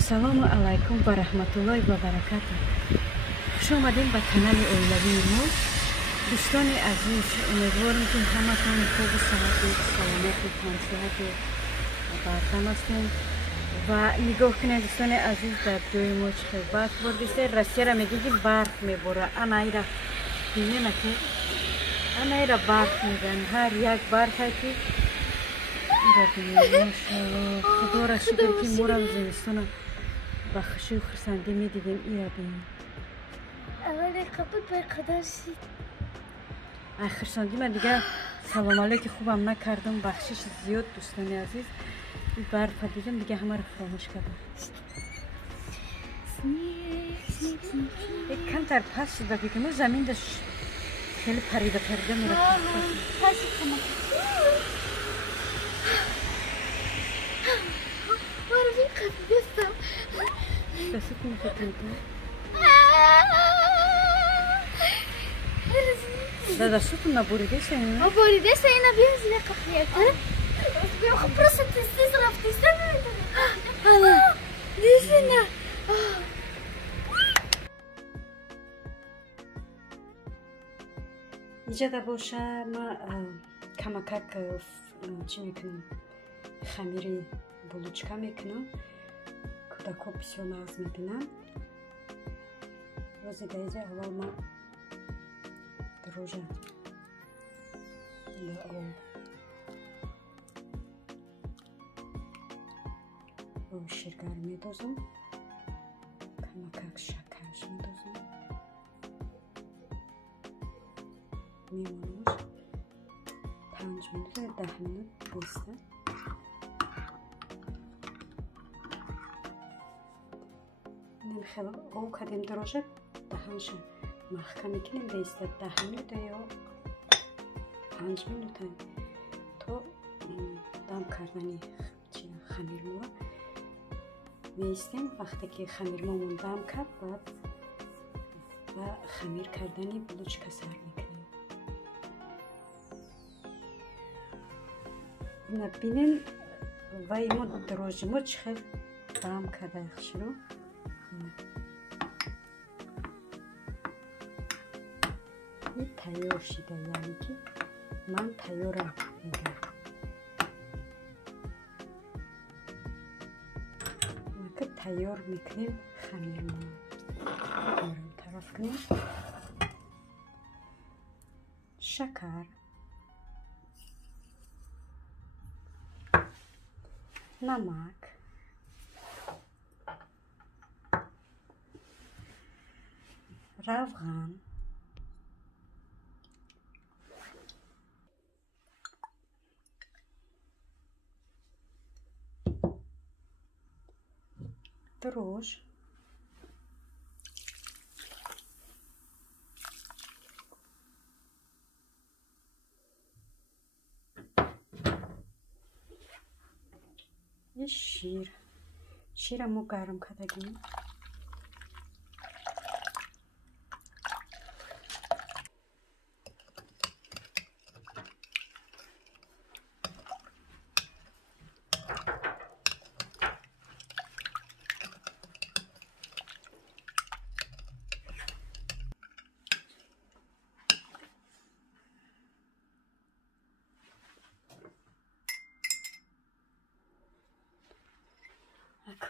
Ассалому алайкум ва раҳматуллоҳи ва баракатуҳ. Хуш омадем ба канали оилавии мо. дӯстони азиз, умедворам ки ҳаматон хубу саҳату саломату тамсиҳату бардам ҳастем ва нигоҳ кунед дӯстони азиз, дар ҷои мо чӣ хел барф бордисе. Россияра мегӯ ки барф мебора, анайра бинена ки анайра барф мегӯянд. ҳар як барфе ки машаллоҳ, худоро шукр ки моро зимистона ба хушию хурсандӣ медидем. ира бинем ай хурсандима дигар салом алейки хубам накардам, бахшиши зиёд. дӯстони азиз, ин барфа дидам дигар ҳамаро фаромӯш кардам. камтар паст шуда фикр мо заминда хеле парида меравад. Да дастутон наборидеса ина? Наборидеса ина без леко приятель. Просто ты слышала, ты слышала? Действительно. Иҷада боша ма камакак чӣ мекунам, хамири булочка мекунам. кӯдако бисёр мағз мебинам. рози даиҷа аввал ма дрожжа дар об об ширгарм медозам. камакак шакарш медозам. мемонаш 5 минут 10 минут биста. немхела об кардем дрожжа даҳанша маҳкам мекунем биста 10 минут ё 5 минут то дам кардани хамирмо меистем. вақте ки хамирмомон дам кард, баъд ба хамир кардани булочка сар мекунем. ина бинен вай мо дрожжимо чӣ хел дам карда яхширо. ин тайёр шида, яъне ки ман тайёрам мегӯям. мака тайёр мекунем хамирмо яром тараф кунем. шакар, намак, равған, дрожж, и шир. ширамо гарм кардагим.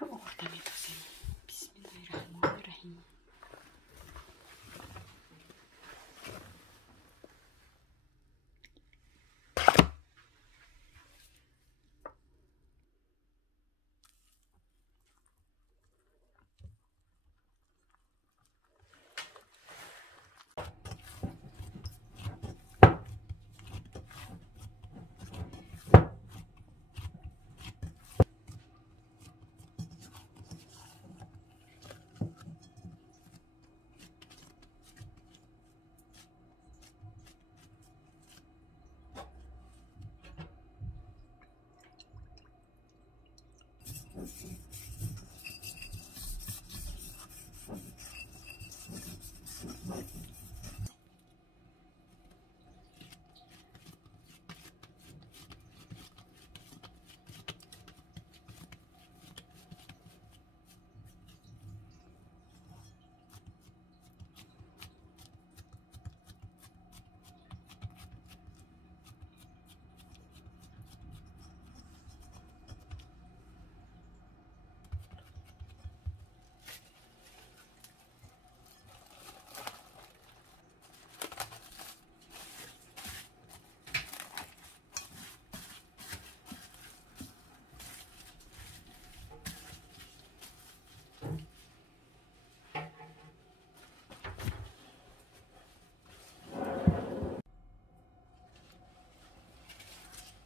Охта медозем.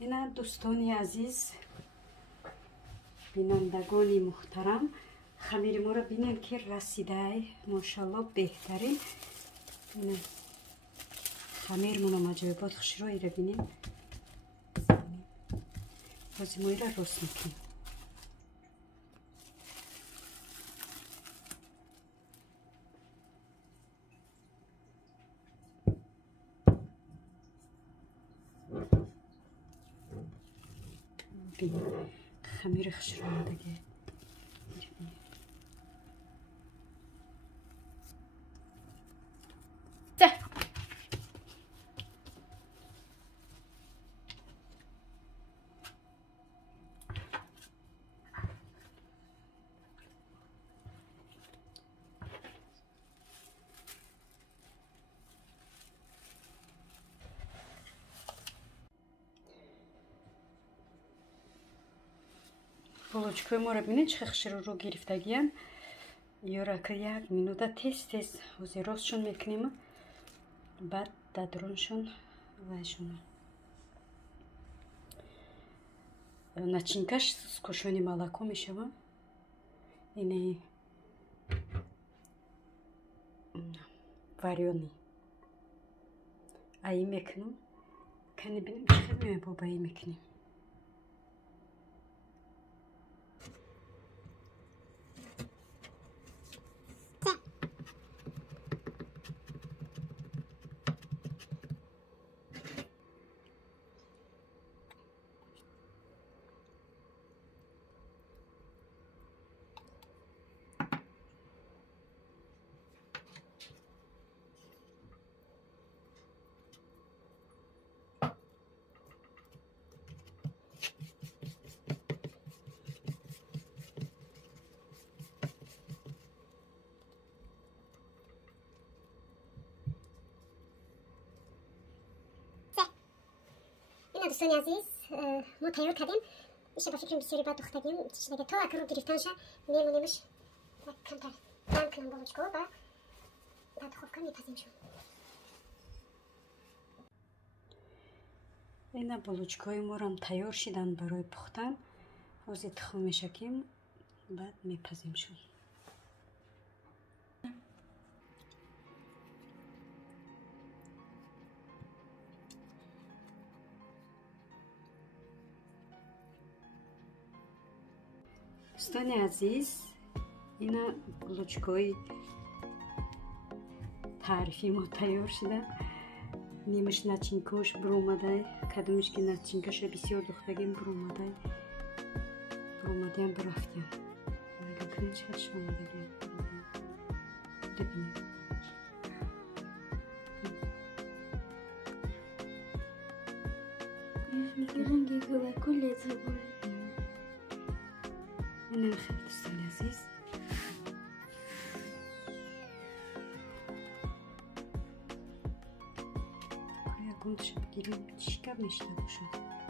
اینا دوستانی عزیز، بینندگانی محترم، خمیر ما را بینیم که رسیده ماشاءالله بهترین. اینا خمیر مون مجایبات خشرایی را بینیم. بازی مایی را راست میکنیم. خمیر خشر آمدگی булочкаи моро бинед чӣ хишро гирифтагиам. ёрака 1 минута тез ҳозир ростшон мекунем, баъд дадроншон вайшон начинкаш с кушони молоко мешавам. ини варёни аи мекунам. кани бинем чӣ хел меояд бобаи мекунем. دوستان عزیز، ما تیار کردیم. میشه با فکر بسیاری بعد دختگیم دیگه تا اکر رو گرفتن شه میمونیمش کمتر نم کنم بالوچکو و بعد خوب کنم میپزیم شون. اینا بالوچکای ما هم تیار شدن برای پختن. حاضر تخم میشکیم بعد میپزیم شون. دوستان عزیز، اینا булочкаи تعریفی ما تیار شده. نیمش начинкаш برآمده، کدومش که начинкаш بسیار دختگیم برآمده هم برفتیم. نگاه کنید چقدر شامدگی ببینید. رنگی که کل زیبایی. اینا خیلی دوستان عزیز. گوندش بگیریم شکر نشده باشد.